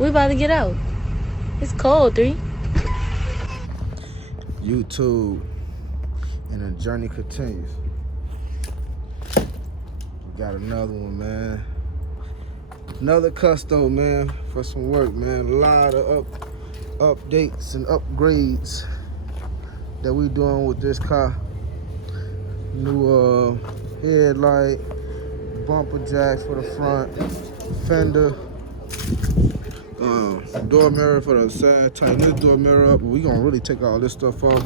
We about to get out. It's cold, 3. YouTube, and the journey continues. We got another one, man. Another custo, man, for some work, man. A lot of updates and upgrades that we doing with this car. New headlight, bumper jacks for the front, fender, door mirror for the side. Tighten this door mirror up. We gonna really take all this stuff off.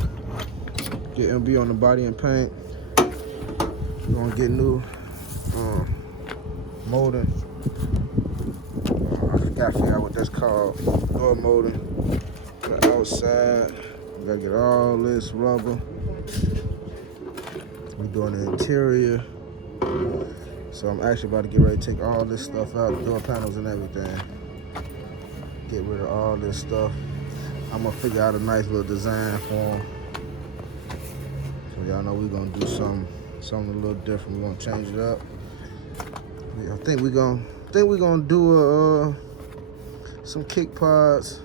Get MB on the body and paint. We're gonna get new molding. I gotta figure out what that's called. Door molding. The outside. We gotta get all this rubber. We're doing the interior. So I'm actually about to get ready to take all this stuff out, door panels and everything. Get rid of all this stuff. I'm gonna figure out a nice little design for them. So y'all know we're gonna do something a little different. We're gonna change it up. I think we're gonna do some kick pods.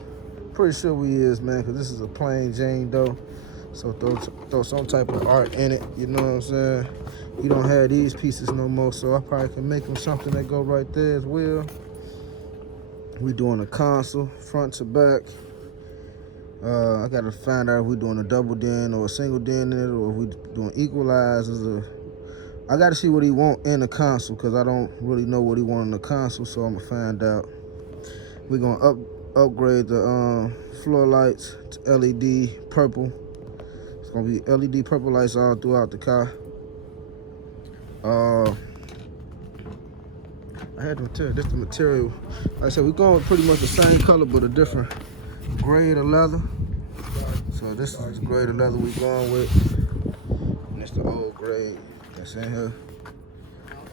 Pretty sure we is, man, because this is a plain Jane Doe. So throw some type of art in it, you know what I'm saying? We don't have these pieces no more, so I probably can make them something that go right there as well. We doing a console, front to back. I gotta find out if we're doing a double den or a single den in it, or if we doing equalizers. I gotta see what he want in the console, because I don't really know what he want in the console, so I'm gonna find out. We're gonna upgrade the floor lights to LED purple. It's gonna be LED purple lights all throughout the car. I had the material, this the material. Like I said, we're going with pretty much the same color, but a different grade of leather. So this is the grade of leather we're going with. And it's the old grade that's in here,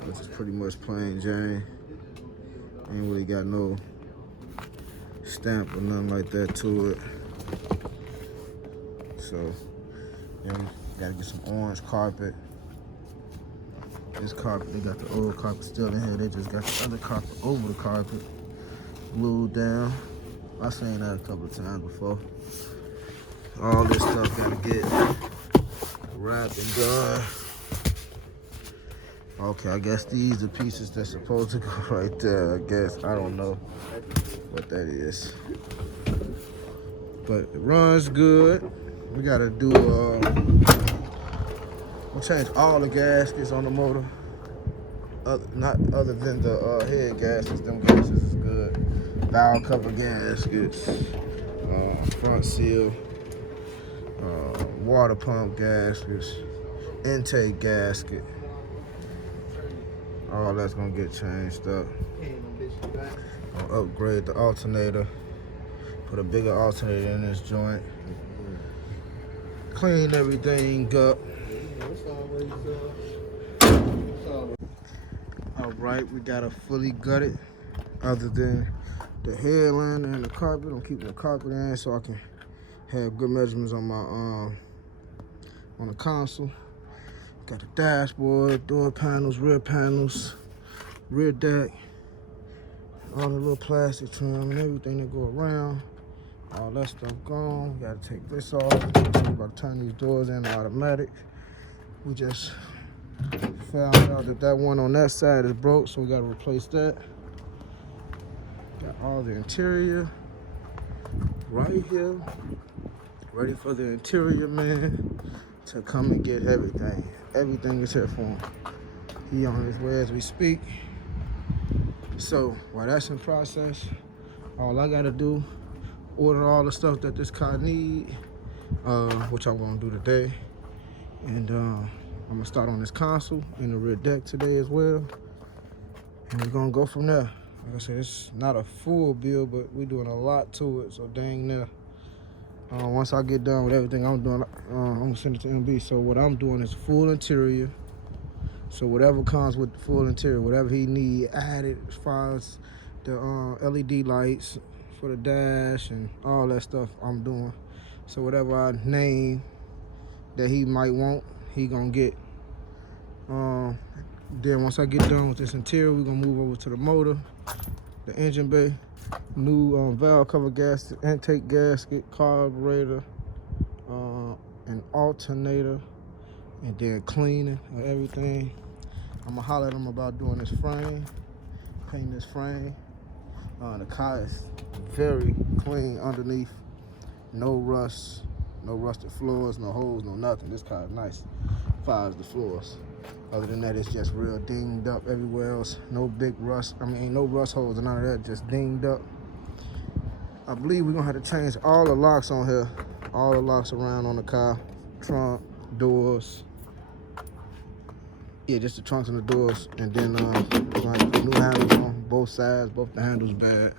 which is pretty much plain Jane. Ain't really got no stamp or nothing like that to it. So, yeah, we gotta get some orange carpet. This carpet, they got the old carpet still in here. They just got the other carpet over the carpet, glued down. I've seen that a couple of times before. All this stuff gotta get wrapped and done. Okay, I guess these are pieces that's supposed to go right there, I guess. I don't know what that is. But it runs good. We gotta do, we'll change all the gaskets on the motor. Not other than the head gaskets. Them gaskets is good. Valve cover gaskets, front seal, water pump gaskets, intake gasket. All that's gonna get changed up. Gonna upgrade the alternator. Put a bigger alternator in this joint. Clean everything up. All right, we got a fully gutted. Other than the headliner and the carpet, I'm keeping the carpet in so I can have good measurements on my on the console. Got the dashboard, door panels, rear deck, all the little plastic trim and everything that go around. All that stuff gone. Gotta take this off. We're about to turn these doors in automatic. We just found out that one on that side is broke, so we gotta replace that. Got all the interior right here. Ready for the interior man to come and get everything. Everything is here for him. He on his way as we speak. So while that's in process, all I gotta do, order all the stuff that this car need, which I'm gonna do today. And I'm gonna start on this console and the rear deck today as well. And we're gonna go from there. Like I said, it's not a full build, but we're doing a lot to it, so dang near. Once I get done with everything I'm doing, I'm gonna send it to MB. So what I'm doing is full interior. So whatever comes with the full interior, whatever he need added as far as the LED lights for the dash and all that stuff, I'm doing. So whatever I name that he might want, he gonna get. Then once I get done with this interior, we're gonna move over to the motor, the engine bay, New valve cover gasket, intake gasket, carburetor, an alternator, and then cleaning of everything. I'm gonna holler at them about doing this frame, painting this frame. The car is very clean underneath, no rust, no rusted floors, no holes, no nothing. This car is nice, as far as the floors. Other than that, it's just real dinged up everywhere else. No big rust, ain't no rust holes and none of that, just dinged up. I believe we're gonna have to change all the locks on here, all the locks around on the car, trunk, doors. Yeah, just the trunks and the doors, and then we're gonna have to put new handles on both sides, both the handles bad.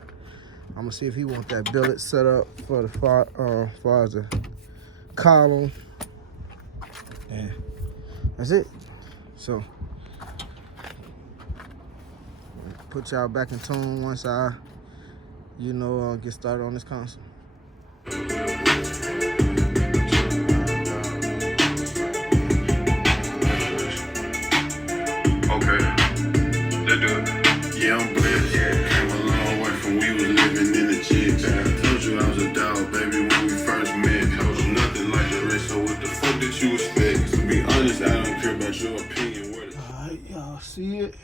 I'm gonna see if he wants that billet set up for the far as the column. And that's it. So put y'all back in tune once I, get started on this console. Okay, let's do it. Yeah, I'm blessed. Came a long way from we was living in the chit chat. Told you I was a dog, baby, when we first met. I was nothing like the rest, so what the fuck did you expect? To be honest, I don't care about your opinion. Alright, y'all see it?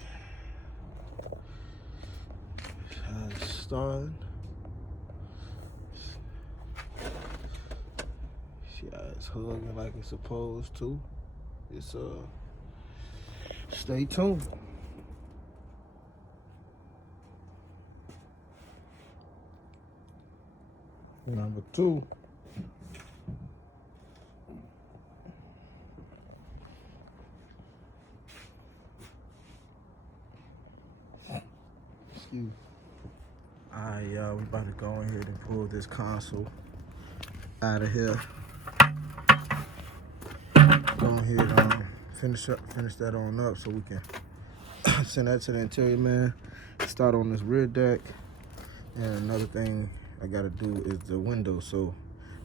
It's starting. Yeah, it's hugging like it's supposed to. It's stay tuned. Number 2. Excuse me. Alright, y'all, we about to go ahead and pull this console out of here. Go ahead and finish that on up so we can send that to the interior man. Start on this rear deck. And another thing I gotta do is the window. So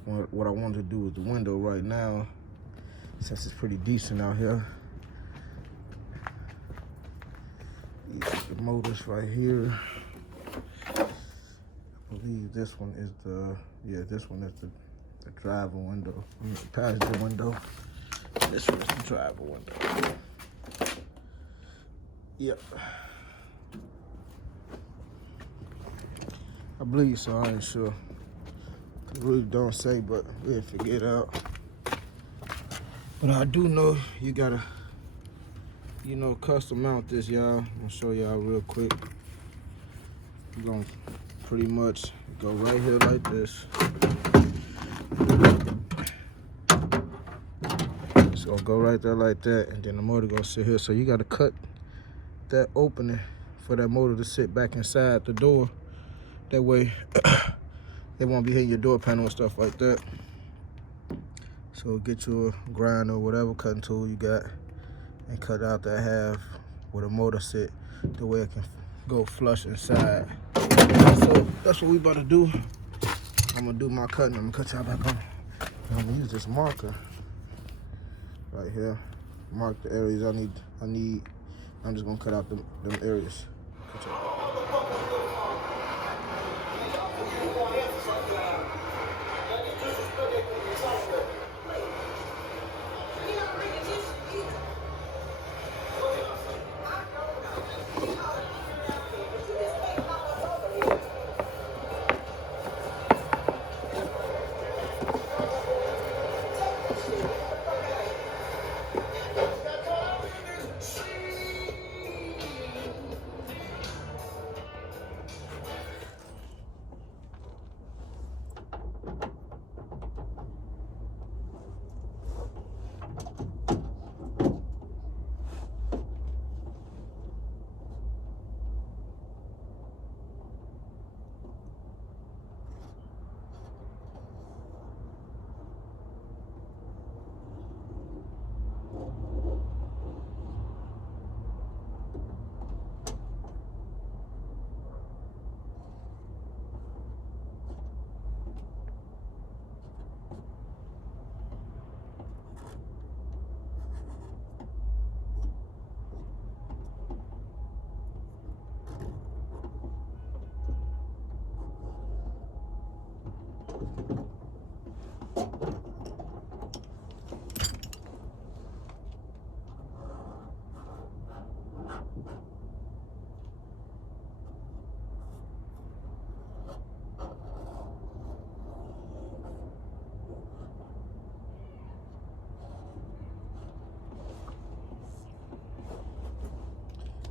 what I want to do is the window right now, since it's pretty decent out here. The motor's right here. I believe this one is this one is the driver window. The passenger window. This one is the driver window. Yep. I believe so, I ain't sure. It really don't say, but we'll figure it out. But I do know you gotta, custom mount this, y'all. I'm gonna show y'all real quick. You're gonna pretty much go right here like this. It's gonna go right there like that, and then the motor gonna sit here. So you gotta cut that opening for that motor to sit back inside the door. That way, they won't be hitting your door panel and stuff like that. So get you a grinder or whatever cutting tool you got and cut out that half where the motor sit, the way it can go flush inside. So that's what we about to do. I'm gonna do my cutting. I'm gonna cut y'all back on. I'm gonna use this marker right here. Mark the areas I need. I'm just gonna cut out them areas.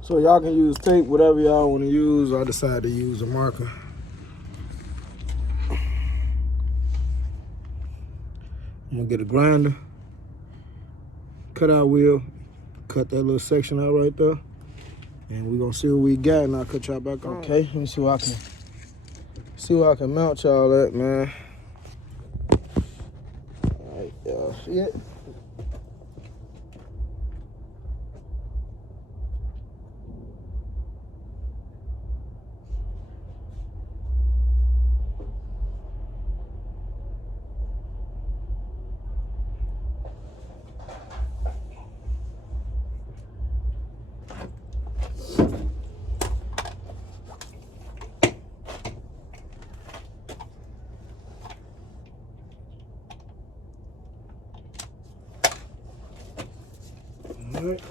So y'all can use tape, whatever y'all want to use. I decided to use a marker. I'm gonna get a grinder, cutout wheel, cut that little section out right there, and we're gonna see what we got, and I'll cut y'all back on. Okay, let me see where I can mount y'all at, man. All right, y'all see it? All right.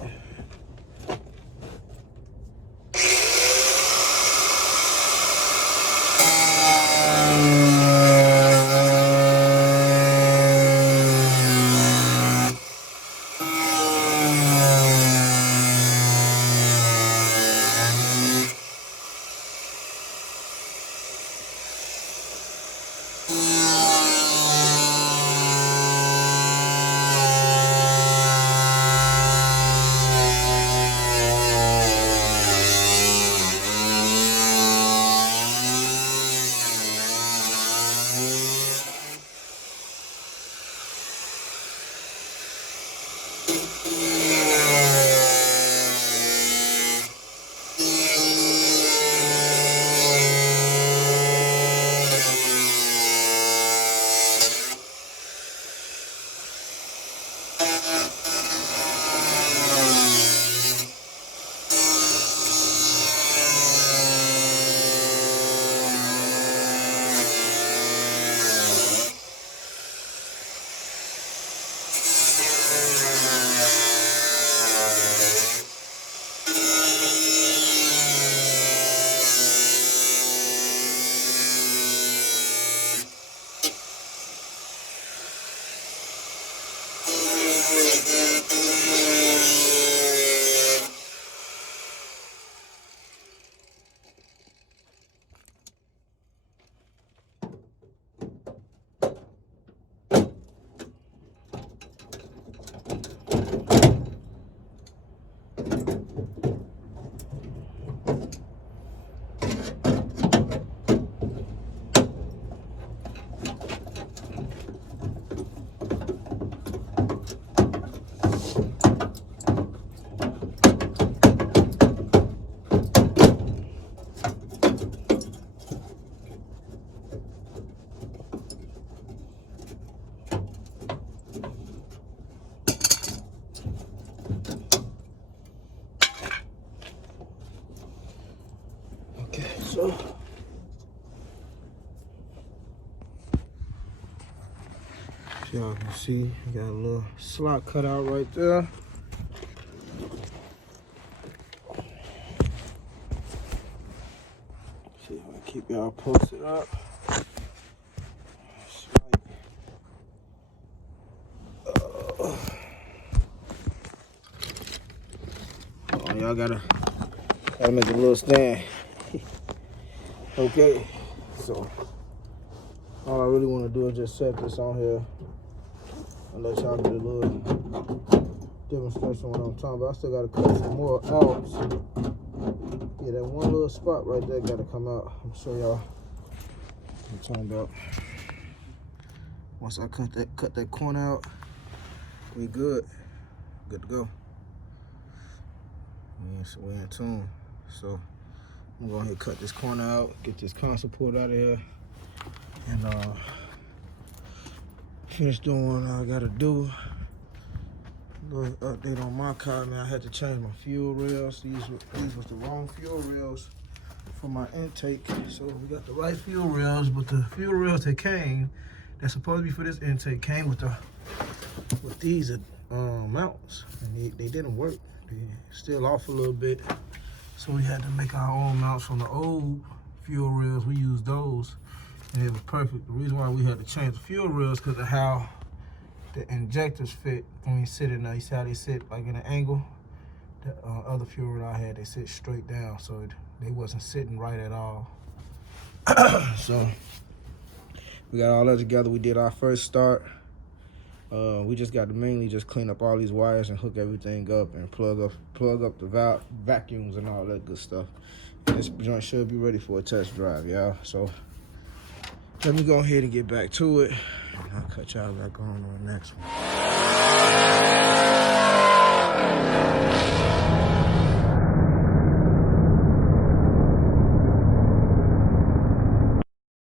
So y'all can see, you got a little slot cut out right there. See if I can keep y'all posted up. Y'all gotta make a little stand. Okay, so all I really want to do is just set this on here and let y'all get a little demonstration of what I'm talking about. I still gotta cut some more out. Yeah, that one little spot right there gotta come out. I'm gonna show y'all what I'm talking about. Once I cut that corner out, we good to go. We in tune. So I'm gonna go ahead and cut this corner out, get this console port out of here, and finish doing what I gotta do. Little update on my car, man. I had to change my fuel rails. These was the wrong fuel rails for my intake. So we got the right fuel rails, but the fuel rails that came, that's supposed to be for this intake, came with these mounts, and they didn't work. They still off a little bit. So we had to make our own mounts from the old fuel rails. We used those, and it was perfect. The reason why we had to change the fuel rails because of how the injectors fit when you sit in there. You see how they sit like in an angle? The other fuel rail I had, they sit straight down, so they wasn't sitting right at all. So we got all that together. We did our first start. We just got to mainly just clean up all these wires and hook everything up and plug up the vacuums and all that good stuff. And this joint should be ready for a test drive, y'all. So let me go ahead and get back to it, and I'll cut y'all back on the next one.